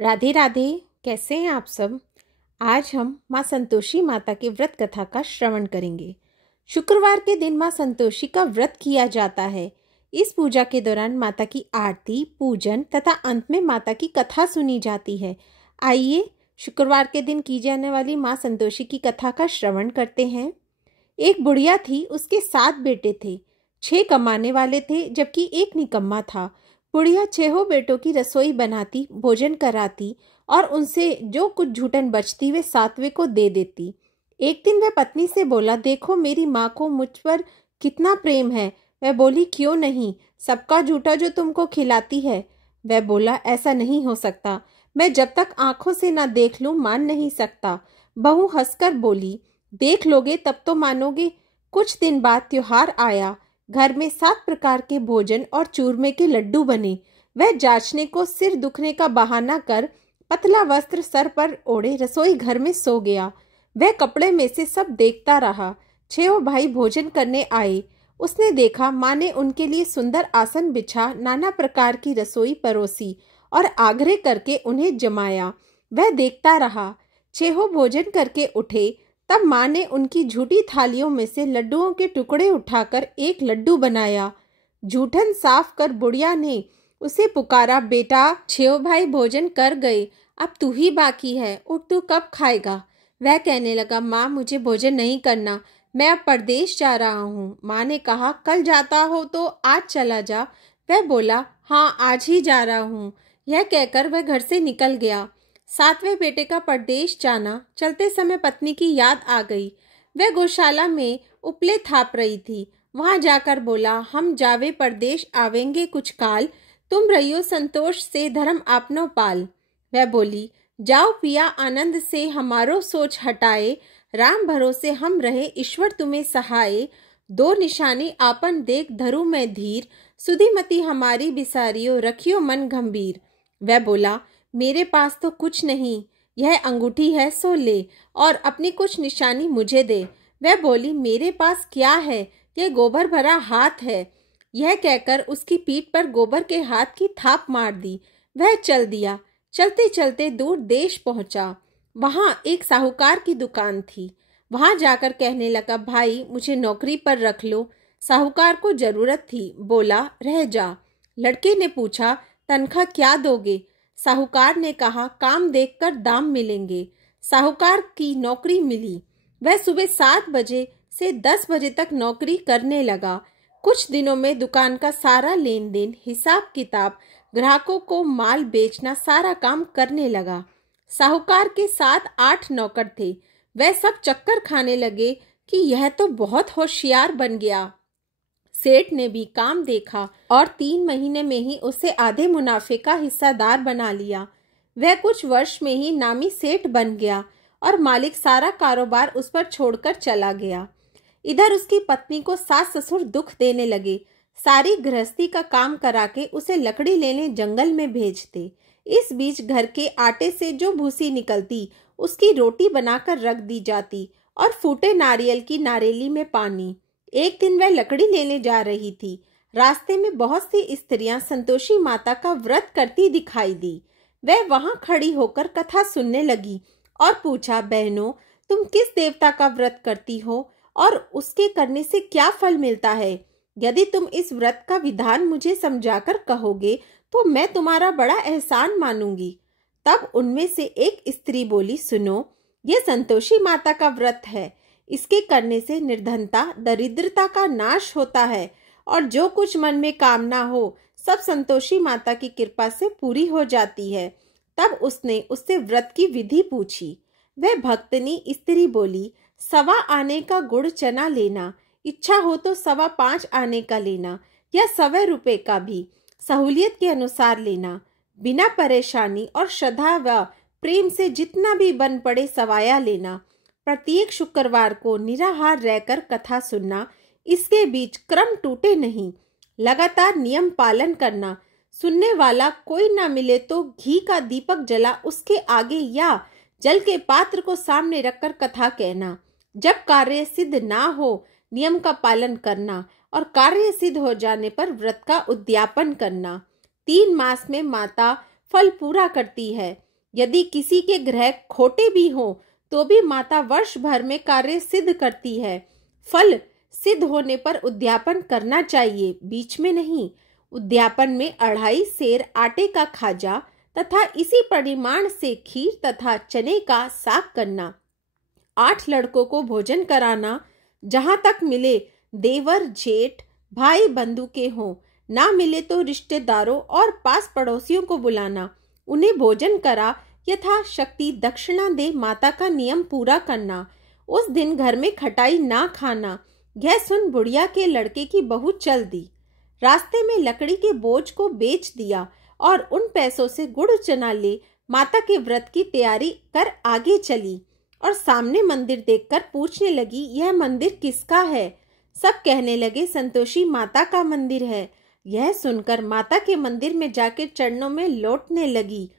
राधे राधे। कैसे हैं आप सब। आज हम माँ संतोषी माता के व्रत कथा का श्रवण करेंगे। शुक्रवार के दिन माँ संतोषी का व्रत किया जाता है। इस पूजा के दौरान माता की आरती, पूजन तथा अंत में माता की कथा सुनी जाती है। आइए शुक्रवार के दिन की जाने वाली माँ संतोषी की कथा का श्रवण करते हैं। एक बुढ़िया थी, उसके 7 बेटे थे। 6 कमाने वाले थे जबकि एक निकम्मा था। बुढ़िया 6 बेटों की रसोई बनाती, भोजन कराती और उनसे जो कुछ झूठन बचती वे 7वें को दे देती। एक दिन वह पत्नी से बोला, देखो मेरी माँ को मुझ पर कितना प्रेम है। वह बोली, क्यों नहीं, सबका झूठा जो तुमको खिलाती है। वह बोला, ऐसा नहीं हो सकता, मैं जब तक आंखों से ना देख लूं मान नहीं सकता। बहू हंसकर बोली, देख लोगे तब तो मानोगे। कुछ दिन बाद त्योहार आया। घर में 7 प्रकार के भोजन और चूरमे के लड्डू बने। वह जांचने को सिर दुखने का बहाना कर पतला वस्त्र सर पर ओढ़े रसोई घर में सो गया। वह कपड़े में से सब देखता रहा। 6 भाई भोजन करने आए। उसने देखा माँ ने उनके लिए सुंदर आसन बिछा, नाना प्रकार की रसोई परोसी और आग्रह करके उन्हें जमाया। वह देखता रहा। 6 भोजन करके उठे तब माँ ने उनकी झूठी थालियों में से लड्डुओं के टुकड़े उठाकर एक लड्डू बनाया। जूठन साफ कर बुढ़िया ने उसे पुकारा, बेटा 6 भाई भोजन कर गए, अब तू ही बाकी है, उठ तू कब खाएगा। वह कहने लगा, माँ मुझे भोजन नहीं करना, मैं अब परदेश जा रहा हूँ। माँ ने कहा, कल जाता हो तो आज चला जा। वह बोला, हाँ आज ही जा रहा हूँ। यह कहकर वह घर से निकल गया। 7वें बेटे का परदेश जाना। चलते समय पत्नी की याद आ गई। वह गौशाला में उपले थाप रही थी। वहां जाकर बोला, हम जावे परदेश आवेंगे कुछ काल, तुम रहियो संतोष से धर्म आपनो पाल। वह बोली, जाओ पिया आनंद से हमारो सोच हटाए, राम भरोसे हम रहे ईश्वर तुम्हें सहाय। 2 निशानी आपन देख धरू में धीर, सुधीमती हमारी बिसारियो रखियो मन गंभीर। वह बोला, मेरे पास तो कुछ नहीं, यह अंगूठी है सो ले और अपनी कुछ निशानी मुझे दे। वह बोली, मेरे पास क्या है, यह गोबर भरा हाथ है। यह कहकर उसकी पीठ पर गोबर के हाथ की थाप मार दी। वह चल दिया। चलते चलते दूर देश पहुंचा। वहां एक साहूकार की दुकान थी। वहां जाकर कहने लगा, भाई मुझे नौकरी पर रख लो। साहूकार को जरूरत थी। बोला, रह जा। लड़के ने पूछा, तनख्वाह क्या दोगे। साहूकार ने कहा, काम देखकर दाम मिलेंगे। साहूकार की नौकरी मिली। वह सुबह 7 बजे से 10 बजे तक नौकरी करने लगा। कुछ दिनों में दुकान का सारा लेन देन, हिसाब किताब, ग्राहकों को माल बेचना, सारा काम करने लगा। साहूकार के 7-8 नौकर थे। वह सब चक्कर खाने लगे कि यह तो बहुत होशियार बन गया। सेठ ने भी काम देखा और 3 महीने में ही उसे आधे मुनाफे का हिस्सादार बना लिया। वह कुछ वर्ष में ही नामी सेठ बन गया और मालिक सारा कारोबार उस पर छोड़कर चला गया। इधर उसकी पत्नी को सास ससुर दुख देने लगे। सारी गृहस्थी का काम करा के उसे लकड़ी लेने जंगल में भेजते। इस बीच घर के आटे से जो भूसी निकलती उसकी रोटी बनाकर रख दी जाती और फूटे नारियल की नारेली में पानी। एक दिन वह लकड़ी लेने जा रही थी। रास्ते में बहुत सी स्त्रियां संतोषी माता का व्रत करती दिखाई दी। वह वहां खड़ी होकर कथा सुनने लगी और पूछा, बहनों तुम किस देवता का व्रत करती हो और उसके करने से क्या फल मिलता है। यदि तुम इस व्रत का विधान मुझे समझाकर कहोगे तो मैं तुम्हारा बड़ा एहसान मानूंगी। तब उनमें से एक स्त्री बोली, सुनो, ये संतोषी माता का व्रत है। इसके करने से निर्धनता, दरिद्रता का नाश होता है और जो कुछ मन में कामना हो सब संतोषी माता की कृपा से पूरी हो जाती है। तब उसने उससे व्रत की विधि पूछी। वह भक्तनी स्त्री बोली, 1.25 आने का गुड़ चना लेना, इच्छा हो तो 5.25 आने का लेना या 100 रुपए का भी, सहूलियत के अनुसार लेना। बिना परेशानी और श्रद्धा व प्रेम से जितना भी बन पड़े सवाया लेना। प्रत्येक शुक्रवार को निराहार रहकर कथा सुनना। इसके बीच क्रम टूटे नहीं। लगातार नियम पालन करना। सुनने वाला कोई ना मिले तो घी का दीपक जला उसके आगे या जल के पात्र को सामने रखकर कथा कहना। जब कार्य सिद्ध ना हो नियम का पालन करना और कार्य सिद्ध हो जाने पर व्रत का उद्यापन करना। 3 मास में माता फल पूरा करती है। यदि किसी के ग्रह खोटे भी हों तो भी माता वर्ष भर में कार्य सिद्ध करती है। फल सिद्ध होने पर उद्यापन करना चाहिए, बीच में नहीं। उद्यापन में 2.5 सेर आटे का खाजा तथा इसी परिमाण से खीर तथा चने का साग करना। 8 लड़कों को भोजन कराना, जहां तक मिले देवर जेठ भाई बंधु के हों, ना मिले तो रिश्तेदारों और पास पड़ोसियों को बुलाना, उन्हें भोजन करा यथाशक्ति दक्षिणा दे माता का नियम पूरा करना। उस दिन घर में खटाई ना खाना। यह सुन बुढ़िया के लड़के की बहू चल दी। रास्ते में लकड़ी के बोझ को बेच दिया और उन पैसों से गुड़ चना ले माता के व्रत की तैयारी कर आगे चली और सामने मंदिर देखकर पूछने लगी, यह मंदिर किसका है? सब कहने लगे, संतोषी माता का मंदिर है। यह सुनकर माता के मंदिर में जाकर चरणों में लौटने लगी,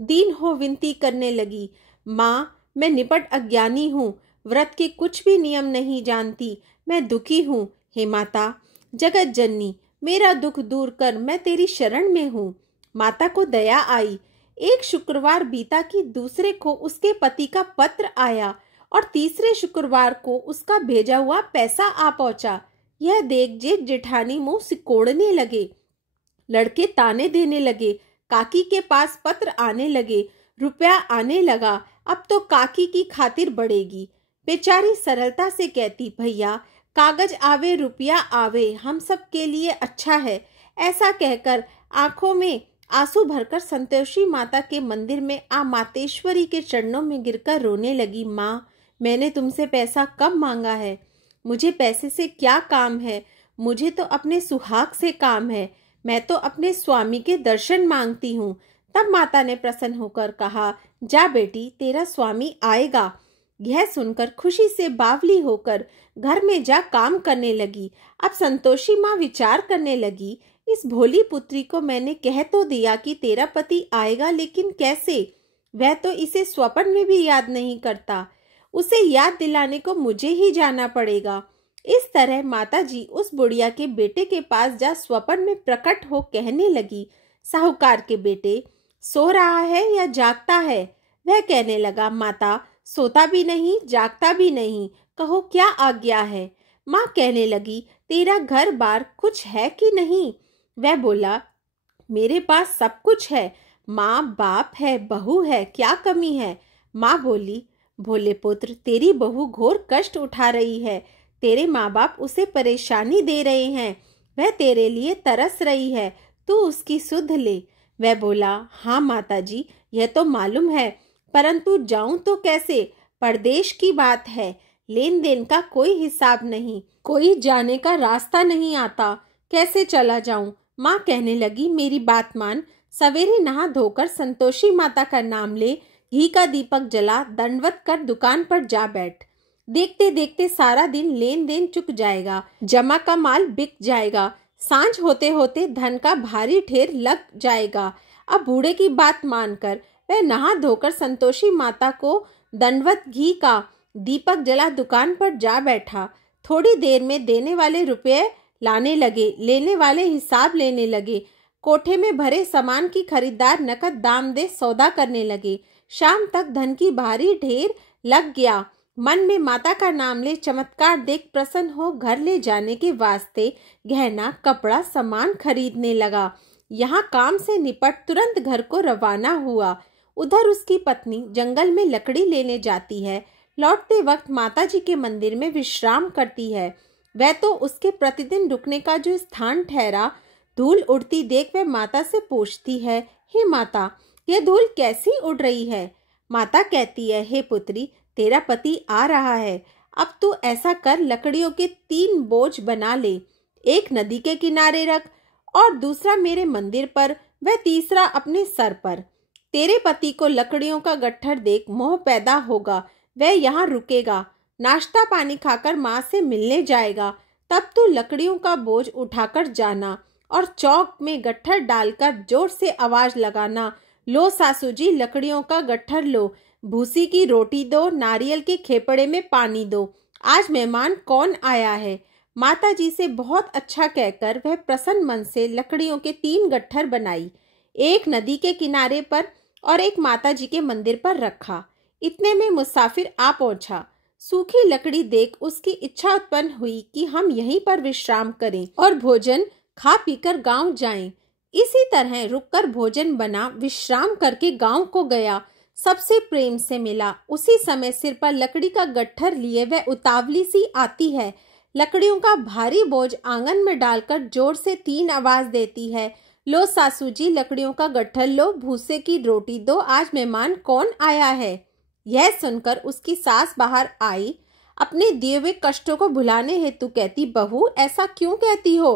दीन हो विनती करने लगी, माँ मैं निपट अज्ञानी हूँ, व्रत के कुछ भी नियम नहीं जानती, मैं दुखी हूँ। हे माता जगत जननी, मेरा दुख दूर कर, मैं तेरी शरण में हूँ। माता को दया आई। एक शुक्रवार बीता कि दूसरे को उसके पति का पत्र आया और तीसरे शुक्रवार को उसका भेजा हुआ पैसा आ पहुंचा। यह देख जेठ जेठानी मुंह सिकोड़ने लगे, लड़के ताने देने लगे, काकी के पास पत्र आने लगे, रुपया आने लगा, अब तो काकी की खातिर बढ़ेगी। बेचारी सरलता से कहती, भैया कागज आवे रुपया आवे, हम सब के लिए अच्छा है। ऐसा कहकर आंखों में आंसू भरकर संतोषी माता के मंदिर में आ मातेश्वरी के चरणों में गिरकर रोने लगी। माँ मैंने तुमसे पैसा कब मांगा है? मुझे पैसे से क्या काम है? मुझे तो अपने सुहाग से काम है। मैं तो अपने स्वामी के दर्शन मांगती हूँ। तब माता ने प्रसन्न होकर कहा, जा बेटी तेरा स्वामी आएगा। यह सुनकर खुशी से बावली होकर घर में जा काम करने लगी। अब संतोषी माँ विचार करने लगी, इस भोली पुत्री को मैंने कह तो दिया कि तेरा पति आएगा, लेकिन कैसे? वह तो इसे स्वप्न में भी याद नहीं करता। उसे याद दिलाने को मुझे ही जाना पड़ेगा। इस तरह माताजी उस बुढ़िया के बेटे के पास जा स्वप्न में प्रकट हो कहने लगी, साहूकार के बेटे सो रहा है या जागता है? वह कहने लगा, माता सोता भी नहीं जागता भी नहीं, कहो क्या आज्ञा है? माँ कहने लगी, तेरा घर बार कुछ है कि नहीं? वह बोला, मेरे पास सब कुछ है, माँ बाप है, बहू है, क्या कमी है? माँ बोली, भोले पुत्र तेरी बहू घोर कष्ट उठा रही है, तेरे माँ बाप उसे परेशानी दे रहे हैं, वह तेरे लिए तरस रही है, तू उसकी सुध ले। वह बोला, हाँ माताजी यह तो मालूम है, परंतु जाऊं तो कैसे? परदेश की बात है, लेन देन का कोई हिसाब नहीं, कोई जाने का रास्ता नहीं आता, कैसे चला जाऊं? माँ कहने लगी, मेरी बात मान, सवेरे नहा धोकर संतोषी माता का नाम ले, घी का दीपक जला, दंडवत कर दुकान पर जा बैठ। देखते देखते सारा दिन लेन देन चुक जाएगा, जमा का माल बिक जाएगा, सांझ होते होते धन का भारी ढेर लग जाएगा। अब बूढ़े की बात मानकर वह नहा धोकर संतोषी माता को दंडवत घी का दीपक जला दुकान पर जा बैठा। थोड़ी देर में देने वाले रुपये लाने लगे, लेने वाले हिसाब लेने लगे। कोठे में भरे सामान की खरीदार नकद दाम दे सौदा करने लगे। शाम तक धन की भारी ढेर लग गया। मन में माता का नाम ले चमत्कार देख प्रसन्न हो घर ले जाने के वास्ते गहना कपड़ा सामान खरीदने लगा। यहाँ काम से निपट तुरंत घर को रवाना हुआ। उधर उसकी पत्नी जंगल में लकड़ी लेने जाती है। लौटते वक्त माताजी के मंदिर में विश्राम करती है। वह तो उसके प्रतिदिन रुकने का जो स्थान ठहरा। धूल उड़ती देख वह माता से पूछती है, हे माता यह धूल कैसी उड़ रही है? माता कहती है, हे पुत्री तेरा पति आ रहा है, अब तू ऐसा कर लकड़ियों के 3 बोझ बना ले, एक नदी के किनारे रख और दूसरा मेरे मंदिर पर, वह तीसरा अपने सर पर। तेरे पति को लकड़ियों का गट्ठर देख मोह पैदा होगा, वह यहाँ रुकेगा, नाश्ता पानी खाकर माँ से मिलने जाएगा। तब तू लकड़ियों का बोझ उठाकर जाना और चौक में गट्ठर डालकर जोर से आवाज लगाना, लो सासू जी लकड़ियों का गट्ठर लो, भूसी की रोटी दो, नारियल के खेपड़े में पानी दो, आज मेहमान कौन आया है। माता जी से बहुत अच्छा कहकर वह प्रसन्न मन से लकड़ियों के 3 गट्ठर बनाई, एक नदी के किनारे पर और एक माता जी के मंदिर पर रखा। इतने में मुसाफिर आ पहुंचा। सूखी लकड़ी देख उसकी इच्छा उत्पन्न हुई कि हम यहीं पर विश्राम करें और भोजन खा पीकर गांव जाएं। इसी तरह रुककर भोजन बना, विश्राम करके गांव को गया। सबसे प्रेम से मिला। उसी समय सिर पर लकड़ी का गट्ठर लिए वह उतावली सी आती है। लकड़ियों का भारी बोझ आंगन में डालकर जोर से 3 आवाज देती है, लो सासू जी लकड़ियों का गट्ठर लो, भूसे की रोटी दो, आज मेहमान कौन आया है। यह सुनकर उसकी सास बाहर आई। अपने दिए हुए कष्टों को भुलाने हेतु कहती, बहू ऐसा क्यों कहती हो,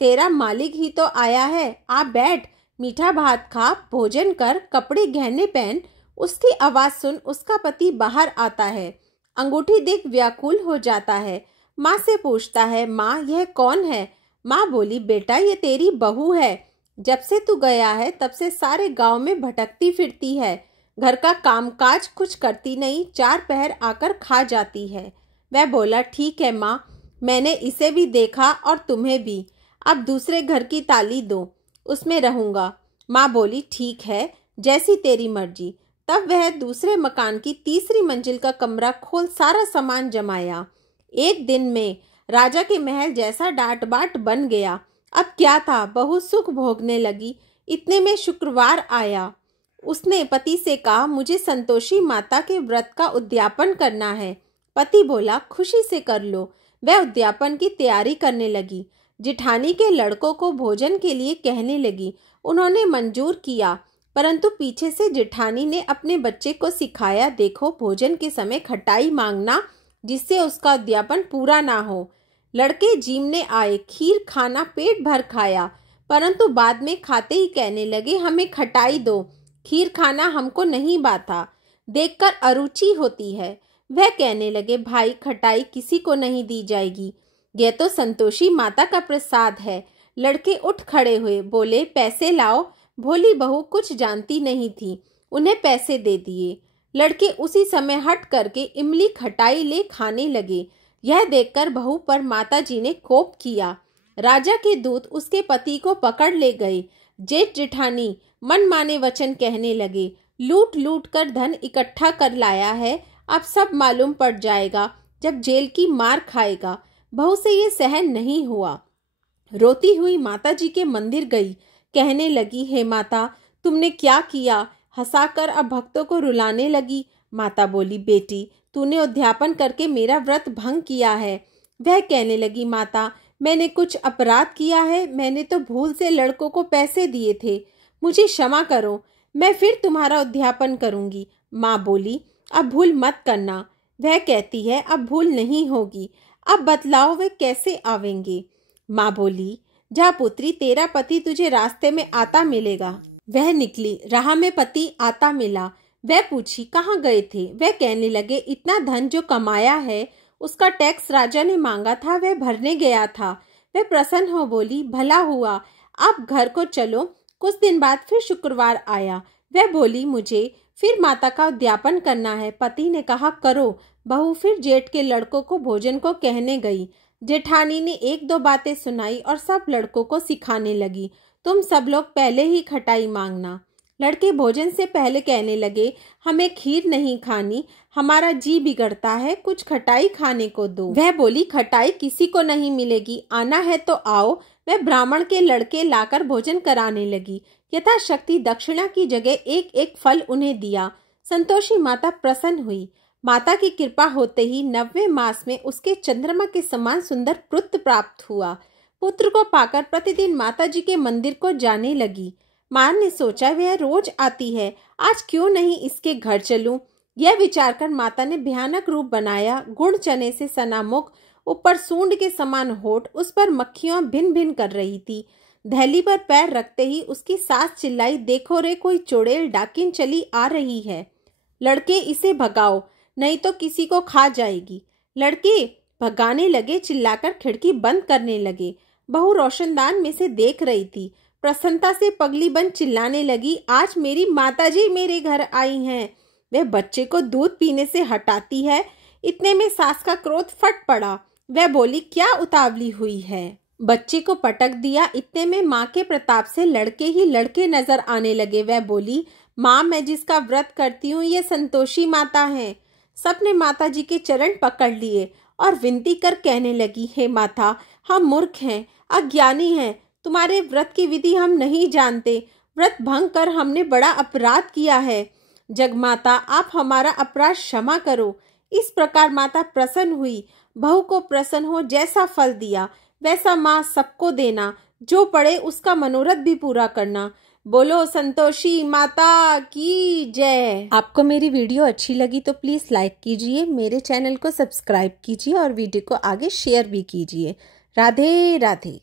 तेरा मालिक ही तो आया है, आ बैठ, मीठा भात खा, भोजन कर, कपड़े गहने पहन। उसकी आवाज सुन उसका पति बाहर आता है। अंगूठी देख व्याकुल हो जाता है। माँ से पूछता है, माँ यह कौन है। माँ बोली, बेटा ये तेरी बहू है। जब से तू गया है तब से सारे गांव में भटकती फिरती है, घर का कामकाज कुछ करती नहीं, 4 पहर आकर खा जाती है। वह बोला, ठीक है माँ, मैंने इसे भी देखा और तुम्हें भी, अब दूसरे घर की ताली दो, उसमें रहूंगा। माँ बोली, ठीक है, जैसी तेरी मर्जी। तब वह दूसरे मकान की 3री मंजिल का कमरा खोल सारा सामान जमाया। एक दिन में राजा के महल जैसा डांट बाट बन गया। अब क्या था, बहू सुख भोगने लगी। इतने में शुक्रवार आया। उसने पति से कहा, मुझे संतोषी माता के व्रत का उद्यापन करना है। पति बोला, खुशी से कर लो। वह उद्यापन की तैयारी करने लगी। जिठानी के लड़कों को भोजन के लिए कहने लगी। उन्होंने मंजूर किया, परंतु पीछे से जिठानी ने अपने बच्चे को सिखाया, देखो भोजन के समय खटाई मांगना, जिससे उसका उद्यापन पूरा ना हो। लड़के जीमने आए, खीर खाना पेट भर खाया, परंतु बाद में खाते ही कहने लगे, हमें खटाई दो, खीर खाना हमको नहीं बाता, देखकर अरुचि होती है। वह कहने लगे, भाई खटाई किसी को नहीं दी जाएगी, यह तो संतोषी माता का प्रसाद है। लड़के उठ खड़े हुए, बोले, पैसे लाओ। भोली बहू कुछ जानती नहीं थी, उन्हें पैसे दे दिए। लड़के उसी समय हट करके इमली खटाई ले खाने लगे। यह देखकर बहू पर माताजी ने कोप किया। राजा के दूत उसके पति को पकड़ ले गए। जेठ जिठानी मन माने वचन कहने लगे, लूट लूट कर धन इकट्ठा कर लाया है, अब सब मालूम पड़ जाएगा जब जेल की मार खाएगा। बहू से ये सहन नहीं हुआ। रोती हुई माताजी के मंदिर गई। कहने लगी, हे माता तुमने क्या किया। हंसाकर अब भक्तों को रुलाने लगी। माता बोली, बेटी तूने उद्यापन करके मेरा व्रत भंग किया है। वह कहने लगी, माता मैंने कुछ अपराध किया है, मैंने तो भूल से लड़कों को पैसे दिए थे, मुझे क्षमा करो, मैं फिर तुम्हारा उद्यापन करूंगी। माँ बोली, अब भूल मत करना। वह कहती है, अब भूल नहीं होगी, अब बतलाओ वे कैसे आवेंगे। माँ बोली, जा पुत्री, तेरा पति तुझे रास्ते में आता मिलेगा। वह निकली, राह में पति आता मिला। वह पूछी, कहाँ गए थे। वह कहने लगे, इतना धन जो कमाया है उसका टैक्स राजा ने मांगा था, वह भरने गया था। वह प्रसन्न हो बोली, भला हुआ, अब घर को चलो। कुछ दिन बाद फिर शुक्रवार आया। वह बोली, मुझे फिर माता का उद्यापन करना है। पति ने कहा, करो। बहू फिर जेठ के लड़कों को भोजन को कहने गई। जेठानी ने 1-2 बातें सुनाई और सब लड़कों को सिखाने लगी, तुम सब लोग पहले ही खटाई मांगना। लड़के भोजन से पहले कहने लगे, हमें खीर नहीं खानी, हमारा जी बिगड़ता है, कुछ खटाई खाने को दो। वह बोली, खटाई किसी को नहीं मिलेगी, आना है तो आओ। वह ब्राह्मण के लड़के लाकर भोजन कराने लगी। यथाशक्ति दक्षिणा की जगह 1-1 फल उन्हें दिया। संतोषी माता प्रसन्न हुई। माता की कृपा होते ही 9वें मास में उसके चंद्रमा के समान सुंदर पुत्र प्राप्त हुआ। पुत्र को पाकर प्रतिदिन माता जी के मंदिर को जाने लगी। मां ने सोचा, वह रोज आती है, आज क्यों नहीं इसके घर चलूं। यह विचार कर माता ने भयानक रूप बनाया। गुड़ चने से सना मुख, ऊपर सूंड के समान होठ, उस पर मक्खियां भिन भिन कर रही थी। दहली पर पैर रखते ही उसकी सास चिल्लाई, देखो रे, कोई चुड़ैल डाकिन चली आ रही है, लड़के इसे भगाओ नहीं तो किसी को खा जाएगी। लड़के भगाने लगे, चिल्लाकर खिड़की बंद करने लगे। बहू रोशनदान में से देख रही थी। प्रसन्नता से पगली बन चिल्लाने लगी, आज मेरी माताजी मेरे घर आई हैं। वह बच्चे को दूध पीने से हटाती है। इतने में सास का क्रोध फट पड़ा। वह बोली, क्या उतावली हुई है। बच्चे को पटक दिया। इतने में माँ के प्रताप से लड़के ही लड़के नजर आने लगे। वह बोली, माँ, मैं जिसका व्रत करती हूँ ये संतोषी माता है। सबने माता जी के चरण पकड़ लिए और विनती कर कहने लगी, हे माता, हम मूर्ख हैं, अज्ञानी हैं, तुम्हारे व्रत की विधि हम नहीं जानते। व्रत भंग कर हमने बड़ा अपराध किया है। जगमाता, आप हमारा अपराध क्षमा करो। इस प्रकार माता प्रसन्न हुई। बहू को प्रसन्न हो जैसा फल दिया वैसा माँ सबको देना, जो पड़े उसका मनोरथ भी पूरा करना। बोलो संतोषी माता की जय। आपको मेरी वीडियो अच्छी लगी तो प्लीज़ लाइक कीजिए, मेरे चैनल को सब्सक्राइब कीजिए और वीडियो को आगे शेयर भी कीजिए। राधे राधे।